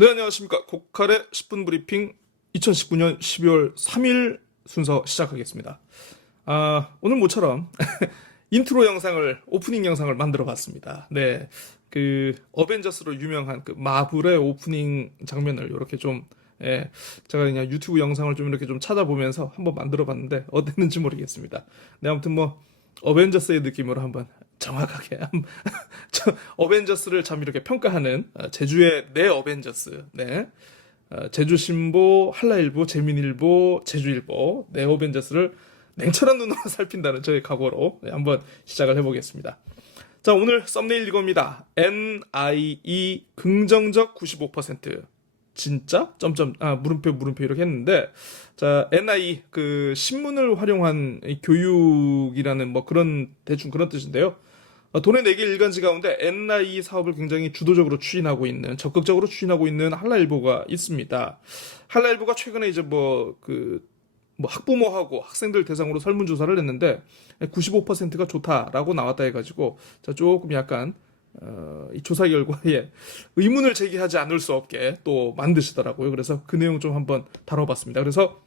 네, 안녕하십니까. 고칼의 10분 브리핑 2019년 12월 3일 순서 시작하겠습니다. 아, 오늘 모처럼 인트로 영상을, 오프닝 영상을 만들어 봤습니다. 네. 그, 어벤져스로 유명한 그 마블의 오프닝 장면을 이렇게 좀, 예, 제가 그냥 유튜브 영상을 좀 이렇게 좀 찾아보면서 한번 만들어 봤는데 어땠는지 모르겠습니다. 네, 아무튼 뭐, 어벤져스의 느낌으로 한번 정확하게 어벤져스를 참 이렇게 평가하는 어, 제주의 내 어벤져스 네 어, 제주 신보 한라일보 재민일보 제주일보 내 어벤져스를 냉철한 눈으로 살핀다는 저의 각오로 네, 한번 시작을 해보겠습니다. 자 오늘 썸네일 이겁니다. NIE 긍정적 95% 진짜 점점 아 물음표 물음표 이렇게 했는데 자 NI 그 신문을 활용한 이 교육이라는 뭐 그런 대충 그런 뜻인데요. 어, 돈의 네개 일간지 가운데 NI 사업을 굉장히 주도적으로 추진하고 있는 적극적으로 추진하고 있는 한라일보가 있습니다. 한라일보가 최근에 이제 뭐그 뭐 학부모하고 학생들 대상으로 설문조사를 했는데 95%가 좋다라고 나왔다 해가지고 자 조금 약간 어, 이 조사 결과에 의문을 제기하지 않을 수 없게 또 만드시더라고요. 그래서 그 내용 좀 한번 다뤄봤습니다. 그래서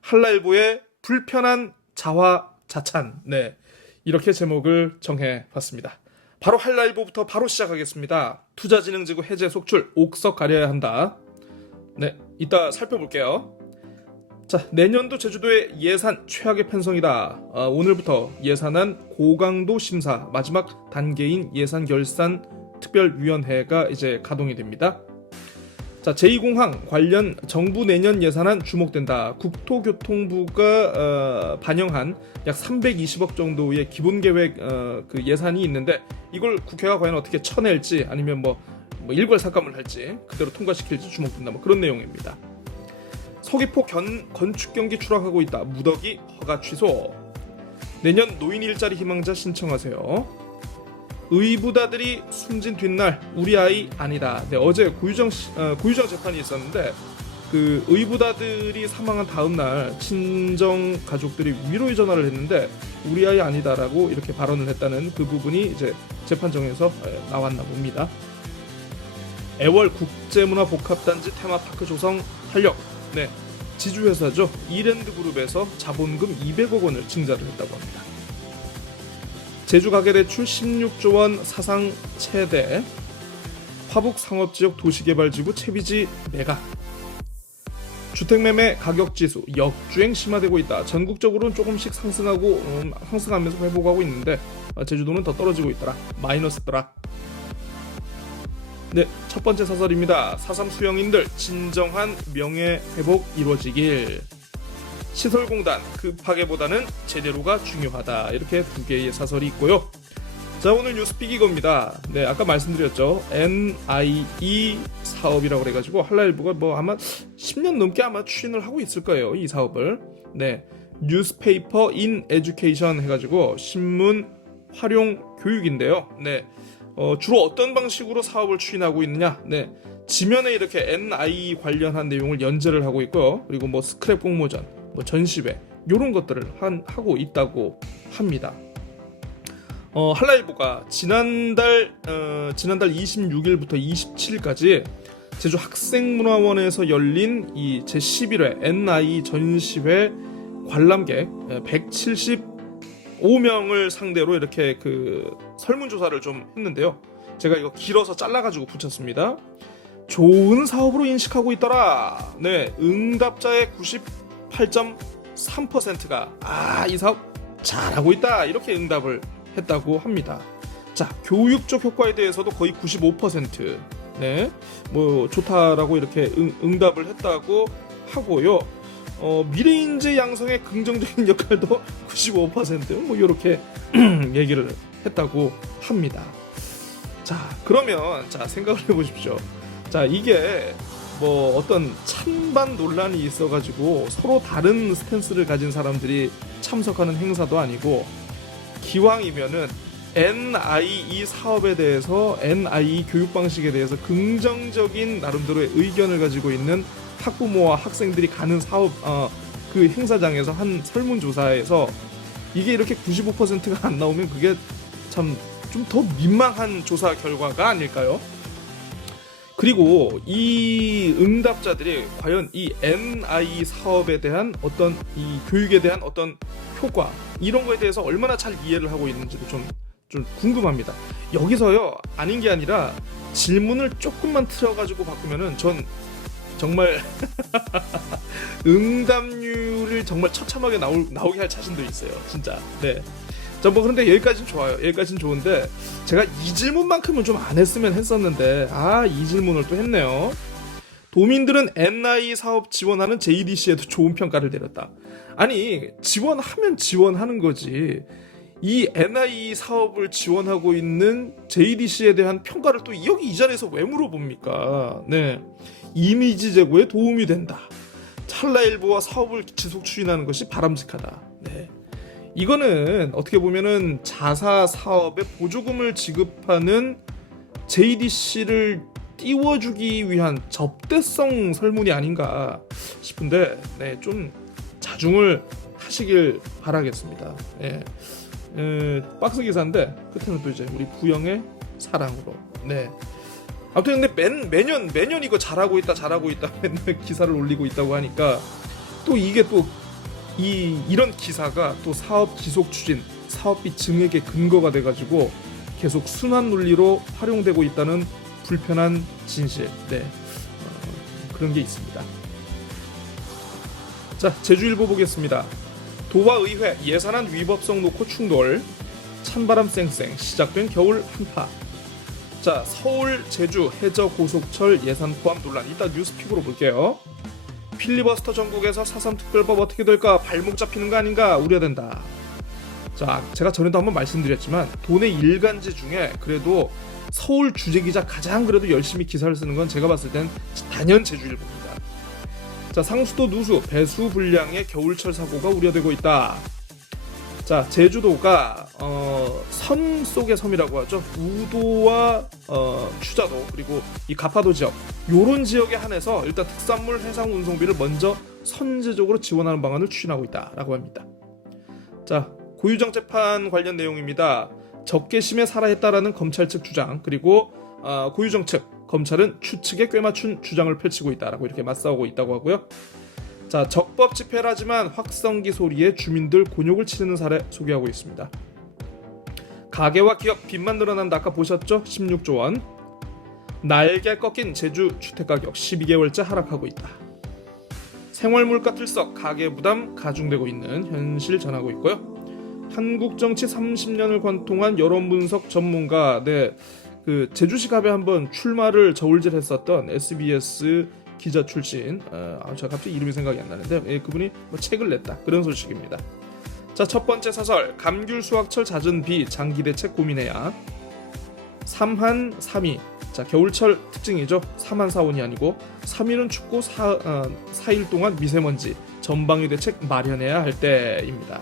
한라일보의 불편한 자화 자찬 네 이렇게 제목을 정해봤습니다. 바로 한라일보부터 바로 시작하겠습니다. 투자진흥지구 해제 속출 옥석 가려야 한다. 네 이따 살펴볼게요. 자 내년도 제주도의 예산 최악의 편성이다. 어, 오늘부터 예산안 고강도 심사 마지막 단계인 예산 결산 특별위원회가 이제 가동이 됩니다. 자, 제2공항 관련 정부 내년 예산안 주목된다. 국토교통부가 어, 반영한 약 320억 정도의 기본 계획 어, 그 예산이 있는데 이걸 국회가 과연 어떻게 쳐낼지 아니면 뭐, 뭐 일괄 삭감을 할지 그대로 통과시킬지 주목된다. 뭐 그런 내용입니다. 서귀포 견, 건축 경기 추락하고 있다. 무더기 허가 취소. 내년 노인 일자리 희망자 신청하세요. 의부다들이 숨진 뒷날 우리 아이 아니다. 네, 어제 고유정 시- 어, 고유정 재판이 있었는데 그 의부다들이 사망한 다음 날 친정 가족들이 위로의 전화를 했는데 우리 아이 아니다라고 이렇게 발언을 했다는 그 부분이 이제 재판정에서 에, 나왔나 봅니다. 애월 국제문화복합단지 테마파크 조성 탄력. 네. 지주회사죠. 이랜드 그룹에서 자본금 200억 원을 증자를 했다고 합니다. 제주 가계대출 16조 원 사상 최대 화북 상업지역 도시개발지구 채비지 매각 주택매매 가격지수 역주행 심화되고 있다. 전국적으로는 조금씩 상승하고 음, 상승하면서 회복하고 있는데 어, 제주도는 더 떨어지고 있더라. 마이너스더라. 네, 첫 번째 사설입니다. 사삼 수영인들 진정한 명예 회복 이루어지길. 시설공단 급하게보다는 제대로가 중요하다. 이렇게 두 개의 사설이 있고요. 자 오늘 뉴스픽 이겁니다. 네 아까 말씀드렸죠. NIE 사업이라고 그래가지고 한라일보가 뭐 아마 10년 넘게 아마 추진을 하고 있을 거예요. 이 사업을. 네 뉴스페이퍼 인 에듀케이션 해가지고 신문 활용 교육인데요. 네 어, 주로 어떤 방식으로 사업을 추진하고 있느냐? 네 지면에 이렇게 NI 관련한 내용을 연재를 하고 있고요. 그리고 뭐 스크랩 공모전, 뭐 전시회 이런 것들을 한, 하고 있다고 합니다. 어, 한라일보가 지난달 어, 지난달 26일부터 27일까지 제주 학생문화원에서 열린 이 제11회 NI 전시회 관람객 175명을 상대로 이렇게 그 설문조사를 좀 했는데요. 제가 이거 길어서 잘라가지고 붙였습니다. 좋은 사업으로 인식하고 있더라. 네, 응답자의 98.3%가 아, 이 사업 잘하고 있다. 이렇게 응답을 했다고 합니다. 자, 교육적 효과에 대해서도 거의 95%. 네, 뭐 좋다라고 이렇게 응, 응답을 했다고 하고요. 어, 미래인재 양성의 긍정적인 역할도 95%뭐 이렇게 얘기를 했다고 합니다. 자, 그러면 자 생각을 해보십시오. 자, 이게 뭐 어떤 찬반 논란이 있어가지고 서로 다른 스탠스를 가진 사람들이 참석하는 행사도 아니고 기왕이면은 NIE 사업에 대해서 NIE 교육 방식에 대해서 긍정적인 나름대로의 의견을 가지고 있는 학부모와 학생들이 가는 사업 어, 그 행사장에서 한 설문조사에서 이게 이렇게 95%가 안 나오면 그게 참 좀 더 민망한 조사 결과가 아닐까요? 그리고 이 응답자들이 과연 이 NI 사업에 대한 어떤 이 교육에 대한 어떤 효과 이런 거에 대해서 얼마나 잘 이해를 하고 있는지도 좀, 좀 궁금합니다. 여기서요 아닌 게 아니라 질문을 조금만 틀어가지고 바꾸면은 전 정말 응답률을 정말 처참하게 나올, 나오게 할 자신도 있어요. 진짜. 네. 자, 뭐 그런데 여기까지는 좋아요. 여기까지는 좋은데 제가 이 질문만큼은 좀 안 했으면 했었는데 아, 이 질문을 또 했네요. 도민들은 NI 사업 지원하는 JDC에도 좋은 평가를 내렸다. 아니, 지원하면 지원하는 거지. 이 NI 사업을 지원하고 있는 JDC에 대한 평가를 또 여기 이 자리에서 왜 물어봅니까? 네. 이미지 제고에 도움이 된다. 찰나일보와 사업을 지속 추진하는 것이 바람직하다. 네. 이거는 어떻게 보면은 자사 사업에 보조금을 지급하는 JDC를 띄워주기 위한 접대성 설문이 아닌가 싶은데 네, 좀 자중을 하시길 바라겠습니다. 예. 에, 박스 기사인데 끝에는 또 이제 우리 부영의 사랑으로. 네. 아무튼 근데 매, 매년 매년 이거 잘하고 있다 잘하고 있다 맨날 기사를 올리고 있다고 하니까 또 이게 또 이 이런 기사가 또 사업 지속 추진 사업비 증액의 근거가 돼 가지고 계속 순환 논리로 활용되고 있다는 불편한 진실. 네. 어, 그런 게 있습니다. 자 제주일보 보겠습니다. 도와 의회 예산안 위법성 놓고 충돌. 찬바람 쌩쌩 시작된 겨울 한파. 자 서울 제주 해저 고속철 예산 포함 논란. 이따 뉴스픽으로 볼게요 필리버스터 전국에서 사삼 특별법 어떻게 될까 발목 잡히는 거 아닌가 우려된다. 자 제가 전에도 한번 말씀드렸지만 돈의 일간지 중에 그래도 서울 주재기자 가장 그래도 열심히 기사를 쓰는 건 제가 봤을 땐 단연 제주일보입니다. 자 상수도 누수 배수 불량의 겨울철 사고가 우려되고 있다 자 제주도가 어, 섬 속의 섬이라고 하죠. 우도와 어, 추자도 그리고 이 가파도 지역. 요런 지역에 한해서 일단 특산물 해상 운송비를 먼저 선제적으로 지원하는 방안을 추진하고 있다라고 합니다. 자 고유정 재판 관련 내용입니다. 적개심에 살아했다라는 검찰 측 주장 그리고 어, 고유정 측 검찰은 추측에 꽤 맞춘 주장을 펼치고 있다라고 이렇게 맞싸우고 있다고 하고요 자, 적법 집회라지만 확성기 소리에 주민들 곤욕을 치르는 사례 소개하고 있습니다. 가게와 기업 빚만 늘어난다 아까 보셨죠? 16조 원. 날개 꺾인 제주 주택 가격 12개월째 하락하고 있다. 생활 물가 들썩 가계 부담 가중되고 있는 현실 전하고 있고요. 한국 정치 30년을 관통한 여론 분석 전문가 네. 그 제주시 갑에 한번 출마를 저울질했었던 SBS 기자 출신 어, 아, 제가 갑자기 이름이 생각이 안 나는데 예, 그분이 뭐 책을 냈다 그런 소식입니다. 자 첫 번째 사설 감귤 수확철 잦은 비 장기 대책 고민해야 삼한 삼이 자 겨울철 특징이죠 삼한 사원이 아니고 삼일은 춥고 사, 어, 4일 동안 미세먼지 전방위 대책 마련해야 할 때입니다.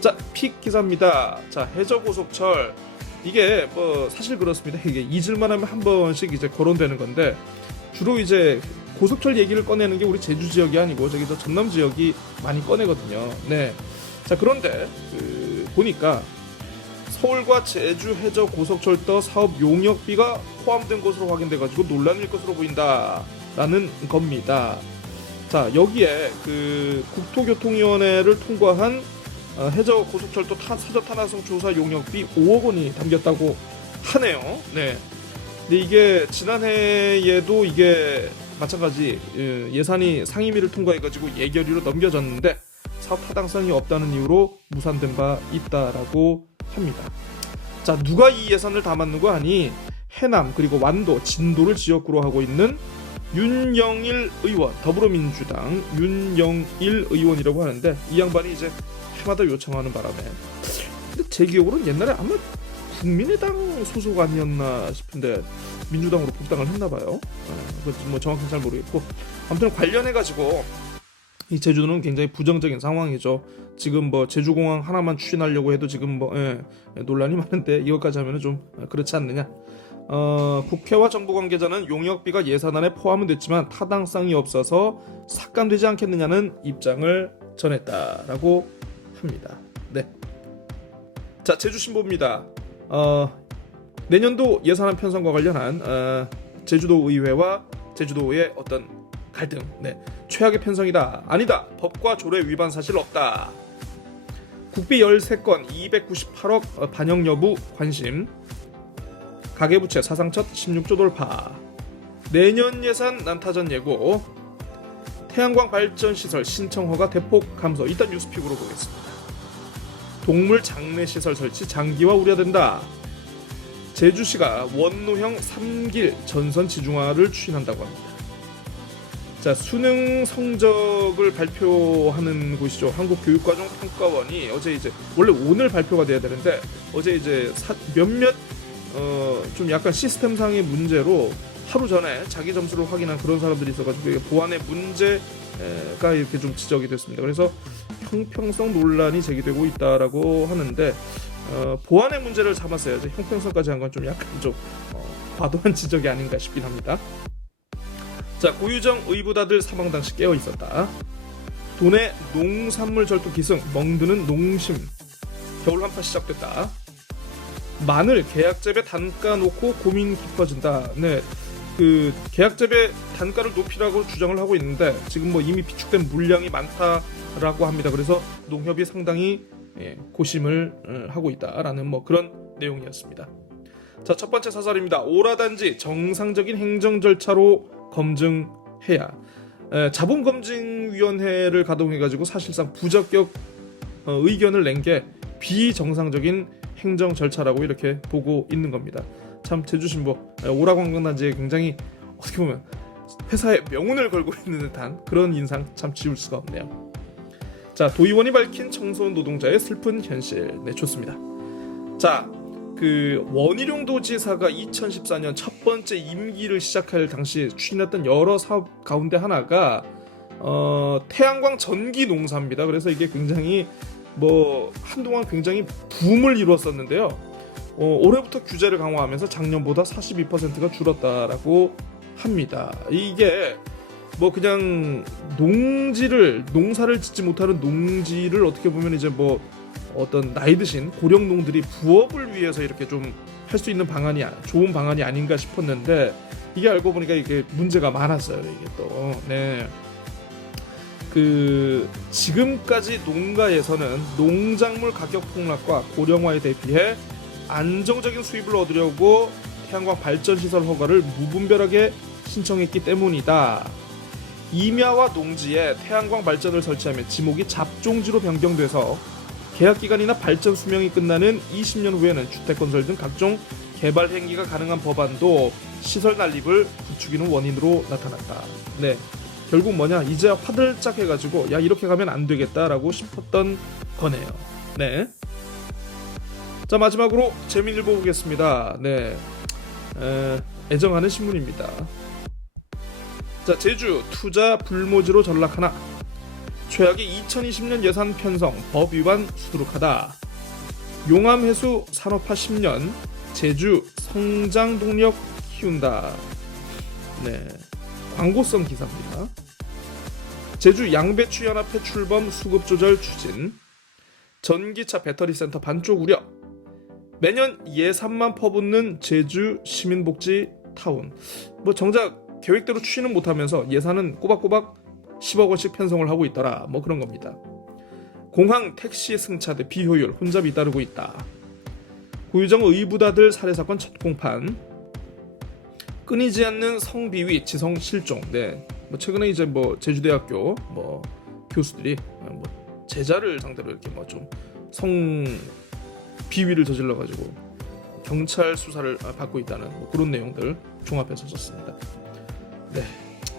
자픽 기사입니다. 자 해저 고속철 이게 뭐 사실 그렇습니다. 이게 잊을만 하면 한 번씩 이제 거론되는 건데 주로 이제 고속철 얘기를 꺼내는 게 우리 제주 지역이 아니고 저기 저 전남 지역이 많이 꺼내거든요. 네. 자 그런데 그 보니까 서울과 제주 해저 고속철도 사업 용역비가 포함된 것으로 확인돼 가지고 논란일 것으로 보인다라는 겁니다. 자 여기에 그 국토교통위원회를 통과한 어, 해저 고속철도 타, 사저 탄화성 조사 용역비 5억 원이 담겼다고 하네요. 네. 근데 이게 지난해에도 이게 마찬가지 예, 예산이 상임위를 통과해가지고 예결위로 넘겨졌는데 사업 타당성이 없다는 이유로 무산된 바 있다라고 합니다. 자 누가 이 예산을 담았는고 하니 해남 그리고 완도 진도를 지역구로 하고 있는 윤영일 의원 더불어민주당 윤영일 의원이라고 하는데 이 양반이 이제 해마다 요청하는 바람에 근데 제 기억으로는 옛날에 아마 국민의당 소속 아니었나 싶은데 민주당으로 복당을 했나 봐요. 네, 뭐 정확히 잘 모르겠고 아무튼 관련해 가지고 이 제주도는 굉장히 부정적인 상황이죠. 지금 뭐 제주공항 하나만 추진하려고 해도 지금 뭐 예, 논란이 많은데 이것까지 하면은 좀 그렇지 않느냐. 어, 국회와 정부 관계자는 용역비가 예산안에 포함은 됐지만 타당성이 없어서 삭감되지 않겠느냐는 입장을 전했다라고 합니다. 네. 자 제주 신보입니다. 어, 내년도 예산안 편성과 관련한 어, 제주도 의회와 제주도의 어떤 갈등. 네. 최악의 편성이다. 아니다. 법과 조례 위반 사실 없다. 국비 13건 298억 어, 반영 여부 관심. 가계부채 사상 첫 16조 돌파. 내년 예산 난타전 예고. 태양광 발전 시설 신청 허가 대폭 감소. 일단 뉴스픽으로 보겠습니다. 동물 장례 시설 설치 장기화 우려된다. 제주시가 원로형 3길 전선 지중화를 추진한다고 합니다. 자 수능 성적을 발표하는 곳이죠. 한국교육과정평가원이 어제 이제 원래 오늘 발표가 돼야 되는데 어제 이제 사- 몇몇 어, 좀 약간 시스템상의 문제로 하루 전에 자기 점수를 확인한 그런 사람들이 있어가지고 보안의 문제 가 이렇게 좀 지적이 됐습니다. 그래서 형평성 논란이 제기되고 있다라고 하는데 어, 보안의 문제를 삼았어야지 형평성까지 한 건 좀 약간 좀 어, 과도한 지적이 아닌가 싶긴 합니다. 자 고유정 의붓아들 사망 당시 깨어 있었다. 돈의 농산물 절도 기승 멍드는 농심 겨울 한파 시작됐다. 마늘 계약 재배 단가 놓고 고민 깊어진다. 네. 그 계약 재배 단가를 높이라고 주장을 하고 있는데 지금 뭐 이미 비축된 물량이 많다라고 합니다. 그래서 농협이 상당히 예, 고심을 어, 하고 있다라는 뭐 그런 내용이었습니다. 자, 첫 번째 사설입니다. 오라단지 정상적인 행정 절차로 검증해야. 에, 자본검증위원회를 가동해가지고 사실상 부적격 어, 의견을 낸 게 비정상적인 행정 절차라고 이렇게 보고 있는 겁니다. 참 제주신보 에, 오라관광단지에 굉장히 어떻게 보면 회사의 명운을 걸고 있는 듯한 그런 인상 참 지울 수가 없네요. 자 도의원이 밝힌 청소년 노동자의 슬픈 현실 네 좋습니다. 자 그 원희룡 도지사가 2014년 첫 번째 임기를 시작할 당시에 추진했던 여러 사업 가운데 하나가 어, 태양광 전기 농사입니다. 그래서 이게 굉장히 뭐 한동안 굉장히 붐을 이루었었는데요. 어, 올해부터 규제를 강화하면서 작년보다 42%가 줄었다라고 합니다. 이게 뭐 그냥 농지를 농사를 짓지 못하는 농지를 어떻게 보면 이제 뭐 어떤 나이 드신 고령농들이 부업을 위해서 이렇게 좀 할 수 있는 방안이 아- 좋은 방안이 아닌가 싶었는데 이게 알고 보니까 이게 문제가 많았어요. 이게 또 네. 그 지금까지 농가에서는 농작물 가격 폭락과 고령화에 대비해 안정적인 수입을 얻으려고 태양광 발전 시설 허가를 무분별하게 신청했기 때문이다. 임야와 농지에 태양광 발전을 설치하면 지목이 잡종지로 변경돼서 계약 기간이나 발전 수명이 끝나는 20년 후에는 주택 건설 등 각종 개발 행위가 가능한 법안도 시설 난립을 부추기는 원인으로 나타났다. 네. 결국 뭐냐 이제 화들짝 해가지고 야 이렇게 가면 안 되겠다라고 싶었던 거네요. 네. 자 마지막으로 재미일보 보겠습니다. 네. 에, 애정하는 신문입니다. 자 제주 투자 불모지로 전락하나 최악의 2020년 예산 편성 법 위반 수두룩하다. 용암 해수 산업화 10년 제주 성장 동력 키운다. 네. 광고성 기사입니다. 제주 양배추 연합회 출범 수급 조절 추진. 전기차 배터리 센터 반쪽 우려. 매년 예산만 퍼붓는 제주 시민복지 타운. 뭐 정작 계획대로 추진은 못하면서 예산은 꼬박꼬박 10억 원씩 편성을 하고 있더라. 뭐 그런 겁니다. 공항 택시 승차대 비효율 혼잡이 따르고 있다. 고유정 의붓아들 살해 사건 첫 공판. 끊이지 않는 성비위 지성 실종. 네. 뭐 최근에 이제 뭐 제주대학교 뭐 교수들이 뭐 제자를 상대로 이렇게 뭐 좀 성 비위를 저질러 가지고 경찰 수사를 아, 받고 있다는 뭐 그런 내용들 종합해서 썼습니다. 네.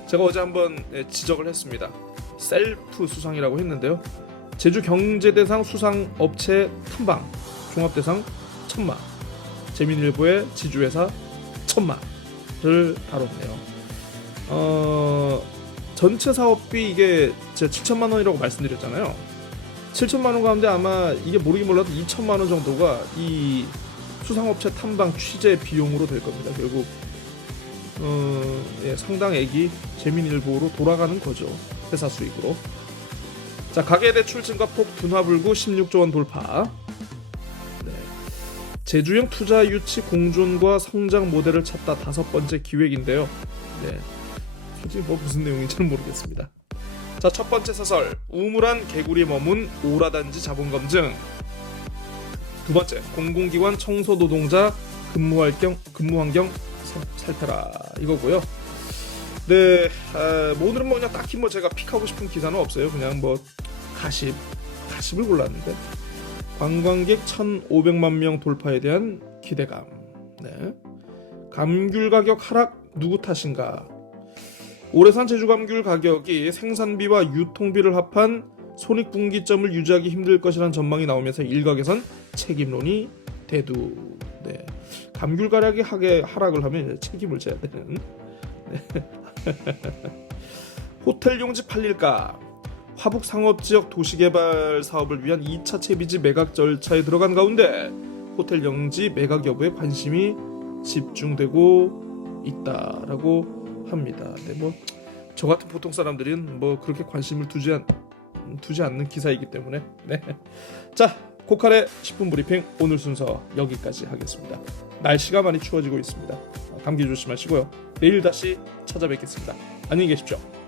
제가 어제 한번 네, 지적을 했습니다. 셀프 수상이라고 했는데요. 제주 경제대상 수상 업체 탐방 종합대상 천마 재민일보의 지주회사 천마를 다뤘네요. 어 전체 사업비 이게 제가 7천만 원이라고 말씀드렸잖아요. 7천만 원 가운데 아마 이게 모르긴 몰라도 2천만 원 정도가 이 수상업체 탐방 취재 비용으로 될 겁니다. 결국 어, 예, 상당액이 재민일보로 돌아가는 거죠. 회사 수익으로. 자, 가계대출 증가 폭 둔화 불구 16조 원 돌파. 네. 제주형 투자 유치 공존과 성장 모델을 찾다 다섯 번째 기획인데요. 네, 솔직히 뭐 무슨 내용인지는 모르겠습니다. 자, 첫 번째 소설 우물한 개구리 머문 오라단지 자본 검증. 두 번째 공공기관 청소 노동자 근무 환경 근무 환경 살- 살펴라 이거고요. 네, 아, 뭐 오늘은 뭐 그냥 딱히 뭐 제가 픽하고 싶은 기사는 없어요. 그냥 뭐 가십 가십을 골랐는데 관광객 1,500만 명 돌파에 대한 기대감. 네. 감귤 가격 하락 누구 탓인가? 올해 산 제주 감귤 가격이 생산비와 유통비를 합한 손익분기점을 유지하기 힘들 것이라는 전망이 나오면서 일각에선 책임론이 대두. 네. 감귤 가격이 하게 하락을 하면 책임을 져야 되는. 네. 호텔 용지 팔릴까? 화북 상업지역 도시개발 사업을 위한 2차 채비지 매각 절차에 들어간 가운데 호텔 영지 매각 여부에 관심이 집중되고 있다라고 합니다. 네, 뭐저 같은 보통 사람들은 뭐 그렇게 관심을 두지 않 두지 않는 기사이기 때문에 네. 자, 코칼의 10분 브리핑 오늘 순서 여기까지 하겠습니다. 날씨가 많이 추워지고 있습니다. 감기 조심하시고요. 내일 다시 찾아뵙겠습니다. 안녕히 계십시오.